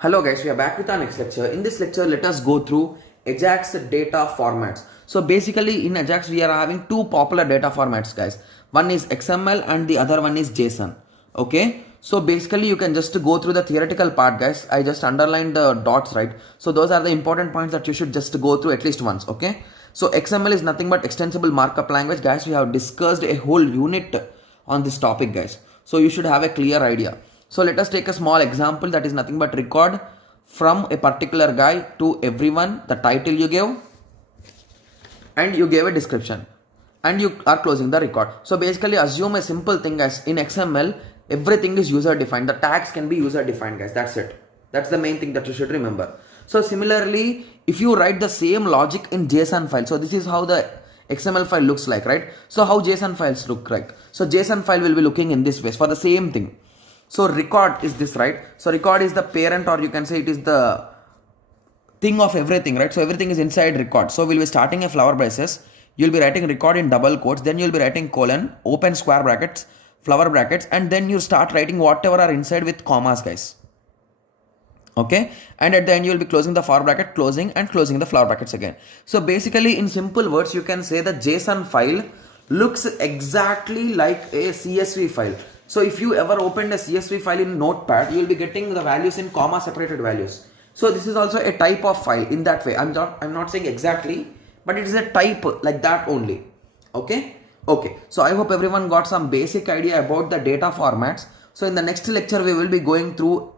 Hello guys, we are back with our next lecture. In this lecture, let us go through Ajax data formats. So basically in Ajax, we are having two popular data formats guys. One is XML and the other one is JSON. Okay. So basically you can just go through the theoretical part guys. I just underlined the dots, right? So those are the important points that you should just go through at least once. Okay. So XML is nothing but extensible markup language guys. We have discussed a whole unit on this topic guys. So you should have a clear idea. So let us take a small example that is nothing but record from a particular guy to everyone, the title you gave and you gave a description and you are closing the record. So basically assume a simple thing guys. In XML, everything is user defined. The tags can be user defined guys. That's it. That's the main thing that you should remember. So similarly, if you write the same logic in JSON file, so this is how the XML file looks like, right? So how JSON files look like? So JSON file will be looking in this way for the same thing. So record is this, right? So record is the parent, or you can say it is the thing of everything, right? So everything is inside record. So we'll be starting a flower braces. You'll be writing record in double quotes. Then you'll be writing colon, open square brackets, flower brackets. And then you start writing whatever are inside with commas guys. Okay. And at the end you'll be closing the flower bracket, closing and closing the flower brackets again. So basically in simple words, you can say the JSON file looks exactly like a CSV file. So if you ever opened a CSV file in Notepad, you will be getting the values in comma separated values. So this is also a type of file in that way. I'm not saying exactly, but it is a type like that only. Okay. Okay. So I hope everyone got some basic idea about the data formats. So in the next lecture, we will be going through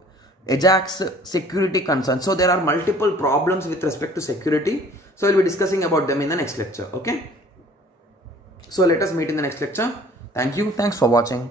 Ajax security concerns. So there are multiple problems with respect to security. So we'll be discussing about them in the next lecture. Okay. So let us meet in the next lecture. Thank you. Thanks for watching.